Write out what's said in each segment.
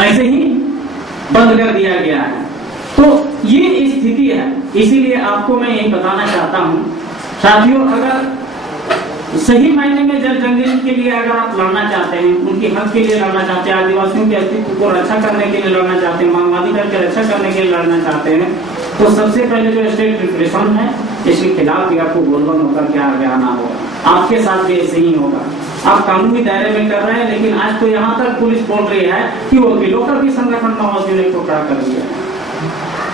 ऐसे ही बंद कर दिया गया है। तो ये स्थिति है। इसीलिए आपको मैं यही बताना चाहता हूँ साथियों, अगर सही मायने में जल जंगल के लिए अगर आप लड़ना चाहते हैं, उनके हक के लिए लड़ना चाहते हैं, आदिवासियों के अस्तित्व को रक्षा करने के लिए लड़ना चाहते हैं, मानवाधिकार की रक्षा करने के लिए लड़ना चाहते हैं, तो सबसे पहले जो स्टेट रिप्रेशन है इसके खिलाफ भी आपको बोलबम होकर के आगे आना होगा। आपके साथ भी ऐसे ही होगा। आप कानूनी दायरे में कर रहे हैं, लेकिन आज तो यहाँ तक पुलिस बोल रही है कि वकीलों का भी संगठन माओवादियों को खड़ा कर दिया।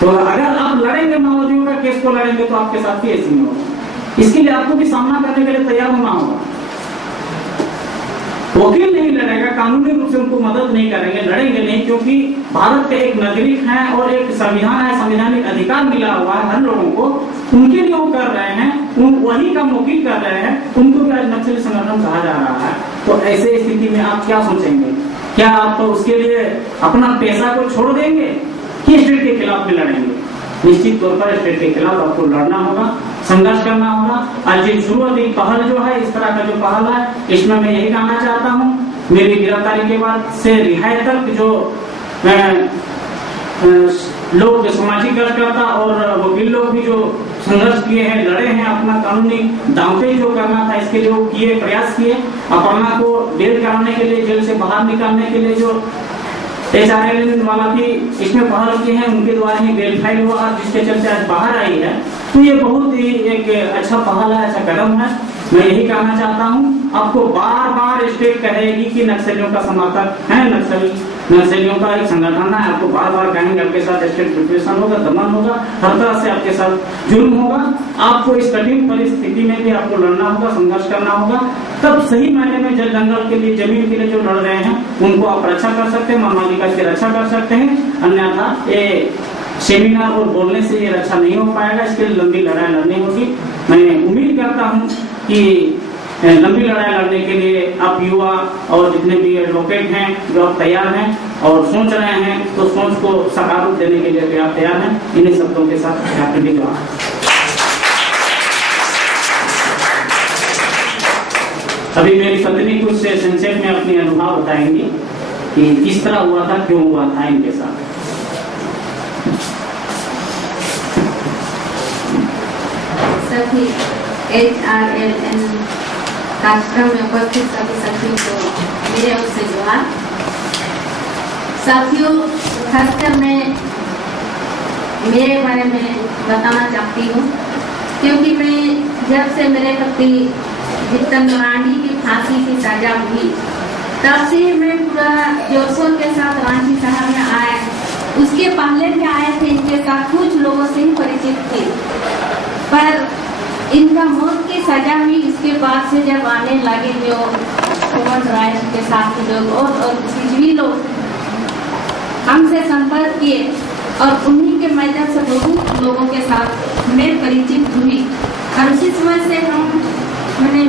तो अगर आप लड़ेंगे माओवादियों का केस को लड़ेंगे तो आपके साथ भी ऐसे ही होगा। इसके लिए आपको भी सामना करने के लिए तैयार होना होगा। वकील नहीं लड़ेगा, कानूनी रूप से उनको मदद नहीं करेंगे, लड़ेंगे नहीं, क्योंकि भारत के एक नागरिक हैं और एक संविधान है, संवैधानिक अधिकार मिला हुआ है हर लोगों को, उनके लिए वो कर रहे हैं, वही का वकील कर रहे हैं, उनको भी आज नक्सली संगठन कहा जा रहा है। तो ऐसे स्थिति में आप क्या सोचेंगे? क्या आप तो उसके लिए अपना पैसा को छोड़ देंगे कि स्टेट के खिलाफ भी लड़ेंगे? निश्चित तौर पर स्टेट के खिलाफ आपको लड़ना होगा, संघर्ष करना होगा। आज ये शुरुआती पहल जो है, इस तरह का जो पहल है, इसमें मैं यही कहना चाहता हूँ, मेरी गिरफ्तारी के बाद से रिहाई तक जो लोग सामाजिक कार्यकर्ता और वकील लोग भी जो संघर्ष किए हैं, लड़े हैं, अपना कानूनी दांवपेच जो करना था इसके लिए वो किए, प्रयास किए। अपर्णा को बेल कराने के लिए, जेल से बाहर निकालने के लिए जो HRL वाला भी इसमें पहल किए हैं, उनके द्वारा ही बेल फाइल हुआ, जिसके चलते आज बाहर आई है। तो ये बहुत ही एक अच्छा पहल है, अच्छा कदम है। मैं यही कहना चाहता हूँ, आपको बार बार स्टेट कहेगी कि नक्सलियों का समर्थक है, नक्सलियों का एक संगठन है, आपको बार बार कहेंगे, आपके साथ स्टेट रिप्रेशन होगा, दमन होगा, हर तरह से आपके साथ जुल्म होगा। आपको इस कठिन परिस्थिति में भी आपको लड़ना होगा, संघर्ष करना होगा। तब सही मायने में जल जंगल के लिए, जमीन के लिए जो लड़ रहे हैं उनको आप रक्षा कर सकते हैं, मानवाधिकार की रक्षा कर सकते हैं। अन्यथा ये सेमिनार और बोलने से ये रक्षा नहीं हो पाएगा, इसके लिए लंबी लड़ाई लड़नी होगी। मैं उम्मीद करता हूँ कि लंबी लड़ाई लड़ने के लिए आप युवा और जितने भी एडवोकेट हैं जो आप तैयार हैं और सोच रहे हैं, तो सोच को साकार रूप देने के लिए भी आप तैयार हैं। इन्हीं शब्दों के साथ डॉक्टर भी जवाब। अभी मेरी पत्नी कुछ संक्षेप में अपनी अनुभव बताएंगी कि किस तरह हुआ था, क्यों हुआ था इनके साथ। सभी HRLN कार्यक्रम में उपस्थित सभी साथियों को मेरे ओर से जोहार। साथियों, खासकर मैं मेरे बारे में बताना चाहती हूँ, क्योंकि मैं जब से मेरे पति जितेंद्र राणी की फांसी की सजा हुई, तब से मैं पूरा जोशों के साथ रांची शहर में आए। उसके पहले भी आए थे, इनके साथ कुछ लोगों से ही परिचित थे, पर इनका मौत की सजा हुई। इसके बाद से जब आने लगे जो ह्यूमन राइट्स के साथ लोग और भी लोग हमसे संपर्क किए, और उन्हीं के माध्यम से बहुत लोगों के साथ मैं परिचित हुई। और उसी समय से मैंने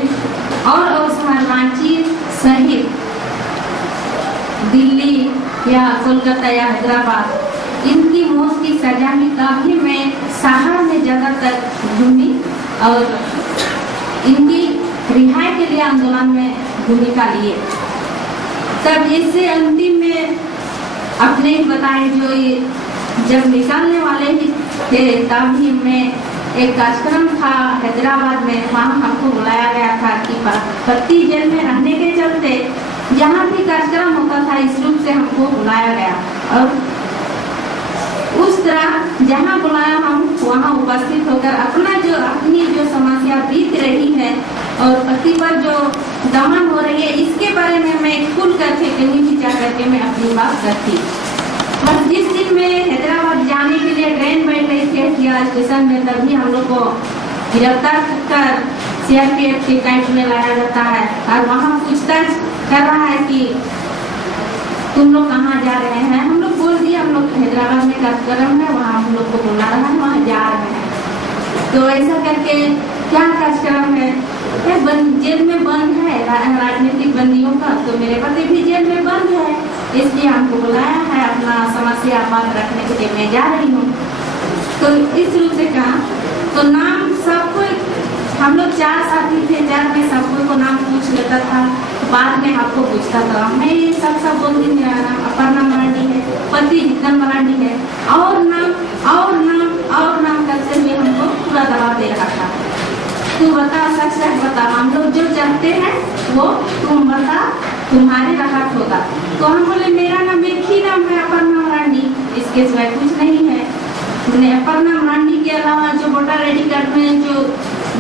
और शहर रांची सहित दिल्ली या कोलकाता या हैदराबाद इनकी मौत की सजा हुई, तभी मैं शहर में ज्यादातर घूमी और इनकी रिहाई के लिए आंदोलन में भूमिका लिए। तब इससे अंतिम में अपने ही बताए जो ये जब निकालने वाले ही थे, तभी मैं एक कार्यक्रम था हैदराबाद में, वहाँ हमको बुलाया गया था कि पति जेल में रहने के चलते जहाँ भी कार्यक्रम होता था इस रूप से हमको बुलाया गया, और उस तरह जहाँ बुलाया हम वहाँ उपस्थित होकर अपनी जो समस्या बीत रही है और पति पर जो दमन हो रही है, इसके बारे में मैं खुल करके कहीं भी जा करके मैं अपनी बात करती। बस जिस दिन मैं हैदराबाद जाने के लिए ट्रेन बैठ रही थी हटिया स्टेशन में, तभी हम लोग को गिरफ्तार कर CRPF के कैंप में लाया जाता है और वहाँ पूछताछ कर रहा है कि तुम लोग कहाँ जा रहे हैं। हम लोग बोल दिए हम लोग हैदराबाद में कार्यक्रम है, वहाँ हम लोग को बुला रहा है, वहाँ जा रहे हैं। तो ऐसा करके क्या कार्यक्रम है, जेल में बंद है राजनीतिक बंदियों का, तो मेरे पति भी जेल में बंद है, इसलिए हमको बुलाया है अपना समस्या बात रखने के लिए मैं जा रही हूँ। तो इस रूप से कहा, तो नाम सबको हम लोग 4 साथी थे, 4 में सबको को नाम पूछ लेता था, बाद में आपको पूछता था। मैं ये सब बोलती, मेरा नाम अपर्णा मार्डी और नाम करते हुए हमको पूरा दबाव दे रहा था। तू बता, सच सच बता, हम लोग जो जानते हैं वो तुम बता, तुम्हारे राहत होगा। तो हम बोले मेरा नाम एक ही नाम है, अपर्णा मरांडी, इसके सिवाय कुछ नहीं है। मैंने अपर्णा मरांडी के अलावा जो वोटर आईडी कार्ड में जो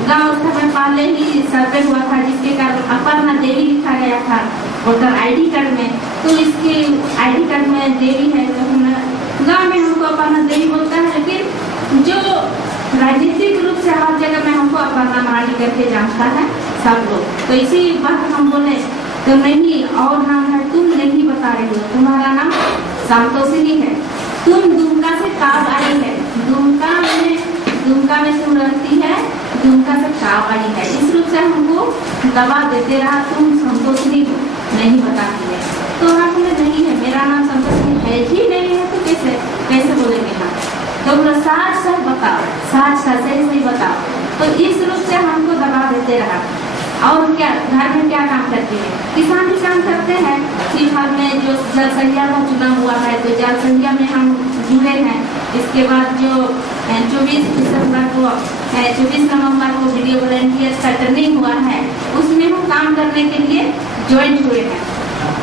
गाँव था में पहले ही सर्वे हुआ था, जिसके कारण अपर्णा देवी लिखा गया था वोटर आईडी कार्ड में, तो इसके आईडी कार्ड में देवी है, तो गाँव में हमको अपर्णा देवी बोलता है। लेकिन जो राजनीतिक रूप से हर जगह में हमको अपर्णा मरांडी करके जानता है सब लोग। तो इसी बात हम बोले तो नहीं, और नाम है, तुम नहीं बता रही हो, तुम्हारा नाम संतोषिनी है, तुम दुमका से काब आई है, दुमका में तुम रहती है, दुमका से काब आई है। इस रूप से हमको दबाव देते रहा, तुम संतोषिनी हो, नहीं बताती है। तो हम बोले नहीं है, मेरा नाम संतोषिनी है ही नहीं है, तो कैसे बोलेंगे हम? तो बोला सच बताओ, सच सही बताओ। तो इस रूप से हमको दबाव देते रहा। और क्या घर में क्या काम करती है? किसान भी काम करते हैं। फिलहाल में जो जल संहिता का चुनाव हुआ है, तो जल संहिता में हम जुड़े हैं। इसके बाद जो 24 नवंबर को वीडियो वॉलंटियर्स का ट्रेनिंग हुआ है, उसमें हम काम करने के लिए ज्वाइन हुए हैं।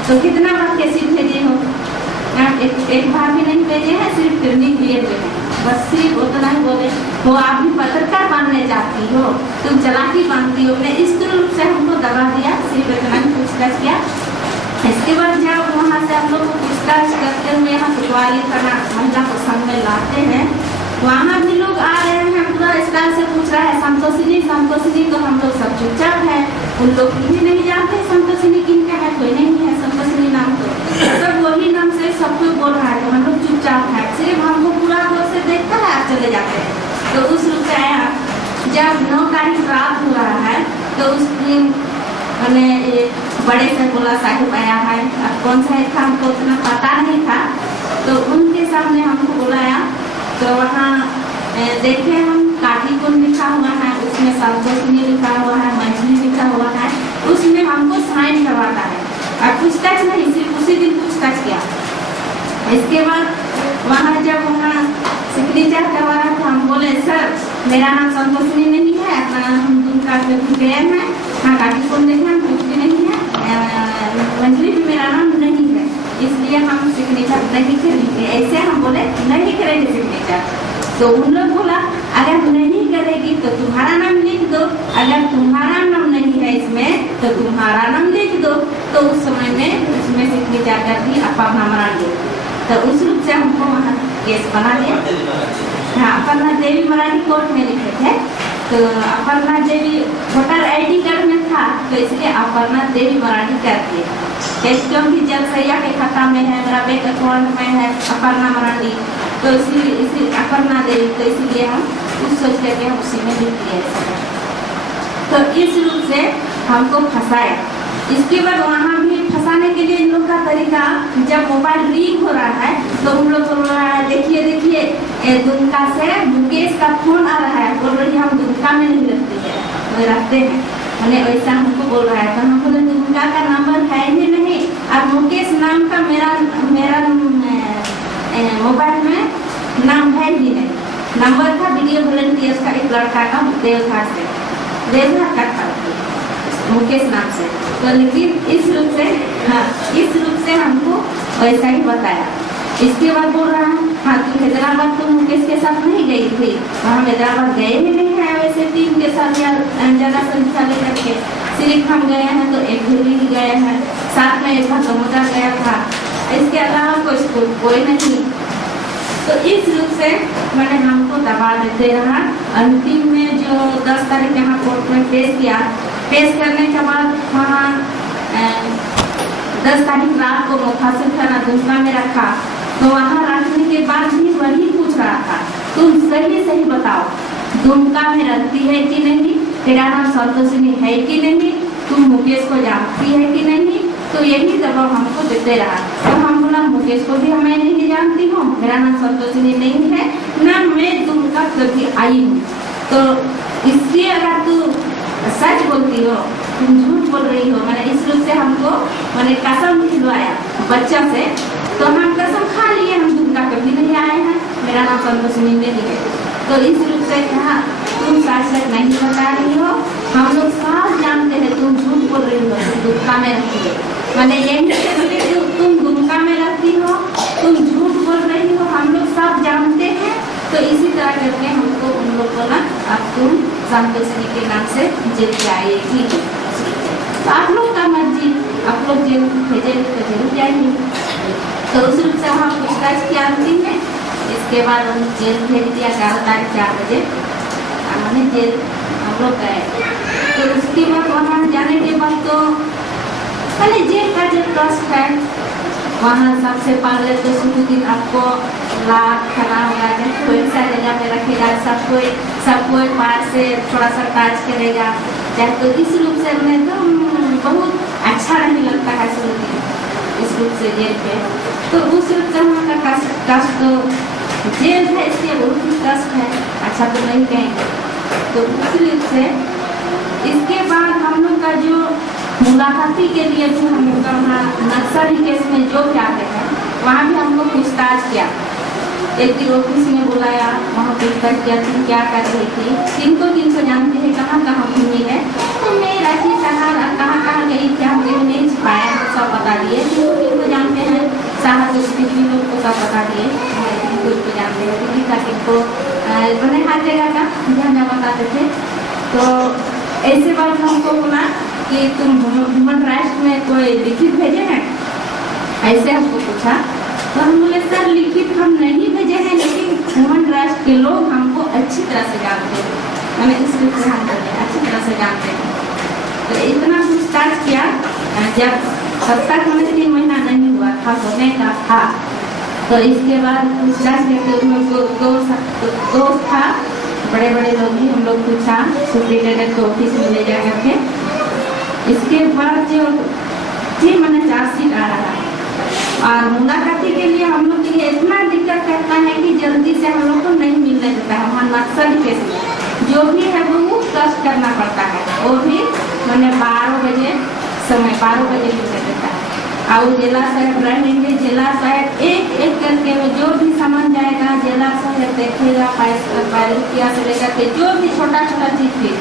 तो कितना बार कैसे भेजे हो? एक बार भी नहीं भेजे हैं, सिर्फ ट्रेनिंग लिए हुए हैं, बस सिर्फ उतना ही बोले हो। आप भी पत्रकार बनने जाती हो, तुम चलाकी बनती हो, ने इस रूप से हमको दबा दिया, सिर्फ इतना ही पूछताछ किया। इसके बाद जब वहाँ से हम लोग को पूछताछ करते हुए यहाँ सुखवाली थाना महिला को संघ में लाते हैं, वहाँ भी लोग आ रहे हैं, पूरा स्टाइल से पूछ रहा है संतोषिनी, तो हम लोग सब चुपचाप है। उन लोग भी नहीं जानते संतोषिनी किनका है, कोई नहीं है संतोषिनी नाम, तो सब वही नाम से सब कोई बोल रहा है, तो हम लोग चुपचाप है, सिर्फ हमको पूरा गौर से देखता है, आप चले जाते हैं। तो उस रूप से आया। जब 9 तारीख रात हो रहा है, तो उस दिन मैंने बड़े से बोला साहिब आया है, अब कौन सा था हमको उतना पता नहीं था, तो उनके सामने हमको बुलाया। तो वहाँ देखे हम काठी कुंड लिखा हुआ है, उसमें संतोषिनी लिखा हुआ है, मंजली लिखा हुआ है, उसमें हमको साइन करवाता है। और पूछताछ नहीं, सिर्फ उसी दिन पूछताछ किया। इसके बाद वहाँ जब वहाँ सिग्नेचर करवा रहा था, हम बोले सर मेरा नाम संतोषिनी नहीं है, अपना नाम हम दुमका से गए हैं, हाँ काठी कुंड देखे हम कुछ भी नहीं है, मंजली भी मेरा नाम नहीं है, इसलिए हम सिग्नेचर नहीं करेंगे। ऐसे हम बोले नहीं करेंगे सिग्नेचर। तो उन लोग बोला अगर नहीं करेगी तो तुम्हारा नाम लिख दो, अगर तुम्हारा नाम नहीं है इसमें तो तुम्हारा नाम लिख दो। तो उस समय में उसमें सिग्नेचर कर दी अपर्णा मरांडी। तो उस रूप से हमको वहाँ केस बना दिया। हाँ, अपर्णा देवी मराठी कोर्ट में लिखे थे, तो अपर्णा देवी वोटर आईडी कार्ड में था, तो इसलिए अपर्णा देवी मराठी कर दिए। क्योंकि जल सैया के खाता में है, मेरा बैंक अकाउंट में है अपर्णा मराठी, तो इसी अपर्णा देवी, तो इसीलिए हम उस सोच करके हम उसी में लिख दिए। तो इस रूप से हमको फंसाया। इसके बाद वहाँ भी फंसाने के लिए इन लोग का तरीका, जब मोबाइल रिंग हो रहा है तो उन लोग बोल रहा है देखिए दुमका से मुकेश का फोन आ रहा है, बोल रही हम दुमका में नहीं रहते हैं, मैंने वैसा हमको बोल रहा है। तो हम बोले दुमका का नंबर है ही नहीं, और मुकेश नाम का मेरा मोबाइल में नाम है ही नहीं। नंबर था वीडियो वॉलंटियर्स का एक लड़का का देवघर का था मुकेश नाम से। तो लेकिन इस रूप से हमको वैसा ही बताया। इसके बाद बोल रहा है हाँ तू हैदराबाद तो मुकेश के साथ नहीं गई थी, तो हम हैदराबाद गए ही नहीं है वैसे टीम के साथ या ज़्यादा संख्या लेकर के, सिर्फ हम गए हैं तो एक भी गए हैं, साथ में एक समुद्र गया था, इसके अलावा कोई नहीं। तो इस रूप से मैंने हमको दबा देते रहा। अंतिम में जो 10 तारीख यहाँ कोर्ट में पेश करने के बाद वहाँ 10 तारीख रात को मुफासिल थाना दुमका में रखा। तो वहाँ रखने के बाद भी वही पूछ रहा था तुम सही बताओ दुमका में रहती है कि नहीं, तेरा नाम संतोषिनी है कि नहीं, तुम मुकेश को जानती है कि नहीं। तो यही दबाव हमको देते रहा। तो हम बोला मुकेश को भी मैं नहीं जानती हूँ, मेरा नाम संतोषिनी नहीं है, ना मैं दुमका कभी आई हूँ। तो इसलिए अगर तू सच बोलती हो, तुम झूठ बोल रही हो, मैंने इस रूप से हमको मैंने कसम खिलवाया बच्चा से। तो हम कसम खा लिए हम दुमका कभी नहीं आए हैं, मेरा नाम संतोषिनी देवी है। तो इस रूप से कहा तुम सच नहीं बता रही हो, हम लोग साफ जानते हैं तुम झूठ बोल रही हो, तुम दुमका में रहती हो। मैंने यही तुम दुमका में रहती हो, तुम झूठ बोल रही हो, हम लोग सब जानते हैं। तो इसी तरह करके हमको उन लोग को ना अब तुम संतोषिनी के नाम से जेल जाएगी। तो आप लोग का मर्जी, आप लोग जेल भेजेंगे तो जरूर जाएंगे। तो उस रूप से वहाँ पूछताछ की आती है। इसके बाद हम जेल भेज दिया 11 तारीख 4 बजे हमने जेल हम लोग गए। तो उसके बाद वहाँ जाने के बाद तो मैंने जेल का जो ट्रस्ट है वहाँ सबसे पहले तो शुरू दिन आपको लाभ खाना होगा, कोई सा जगह पे रखेगा, सब कोई पार से थोड़ा सा टच करेगा चाहे। तो इस रूप से हमें तो बहुत अच्छा नहीं लगता है शुरू दिन इस रूप से जेल पे। तो उस रूप से वहाँ का कष्ट तो जेल है इसलिए बहुत ही कष्ट है, अच्छा तो नहीं कहेंगे। तो उस रूप से इसके बाद हम लोग का जो मुलाकाती के लिए भी हम लोग का वहाँ नक्सली केस में जो जाते हैं वहाँ भी हम लोग पूछताछ किया। एक दिन ऑफिस में बुलाया, वहाँ पूछताछ किया तुम क्या कर रही थी, 300 जानते हैं, कहाँ कहाँ घूमी है। तो मैं राखी कहाँ गई थी हमने नहीं छिपाया, सब बता दिए। 300 जानते हैं, साहब भी लोग को सब बता दिए, 300 जानते हैं। दिल्ली का किनको मैंने हर जगह का जहाँ बताते थे। तो ऐसे बात हमको बोला कि तुम ह्यूमन राइट्स में कोई लिखित भेजे हैं, ऐसे हमको पूछा। तो हम बोले सर लिखित हम नहीं भेजे हैं, लेकिन ह्यूमन राइट्स के लोग हमको अच्छी तरह से जानते हैं, मैंने इस रूप से हम बोले अच्छी तरह से जानते हैं। तो इतना पूछताछ किया, जब तब तक हमें 3 महीना नहीं हुआ था होने का था। तो इसके बाद पूछताछ करके उन लोग को दोस्त था, बड़े बड़े लोग भी हम लोग पूछा, सुप्रिंटेंडेंट को ऑफिस में ले जा करके। इसके बाद जो थी मैंने चार्जशीट आ रहा है और मुलाकाती के लिए हम लोग के लिए इतना दिक्कत करता है कि जल्दी से हम लोग को नहीं मिलने देता है। वहाँ नक्सली केस में जो भी है वो कष्ट करना पड़ता है, वो भी मैंने 12 बजे समय 12 बजे मिलने देता है। और जिला साहब रहेंगे, जिला साहब एक एक करके जो भी सामान जाएगा जिला साहब देखेगा, पैसा से लेकर के जो भी छोटा छोटा चीज थी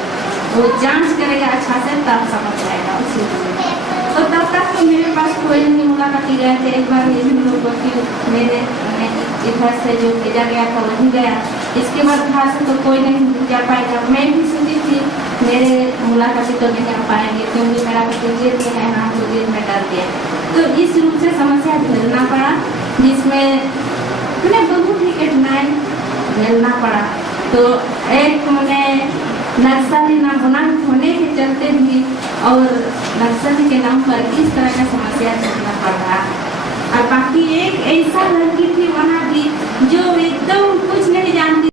वो जांच करेगा अच्छा से, तब समझ जाएगा उसी में। तो तब तक तो मेरे पास कोई नहीं मुलाकाती गए थे। एक बार ये भी लोग वकील मेरे इधर से जो भेजा गया था वही गया, इसके बाद वहाँ से तो कोई नहीं जा पाएगा। मैं भी सोची थी मेरे मुलाकाती तो नहीं आ पाएंगे क्योंकि मेरा पति जेल में है, नाम को जेल में डाल दिया। तो इस रूप से समस्या झेलना पड़ा, जिसमें मैंने बहुत ही कठिनाई झेलना पड़ा। तो एक मैंने नक्सली नाम होने के चलते भी और नक्सली के नाम पर इस तरह का समस्या झेलना पड़ रहा है। और बाकी एक ऐसा लड़की थी वहाँ की जो एकदम कुछ नहीं जानती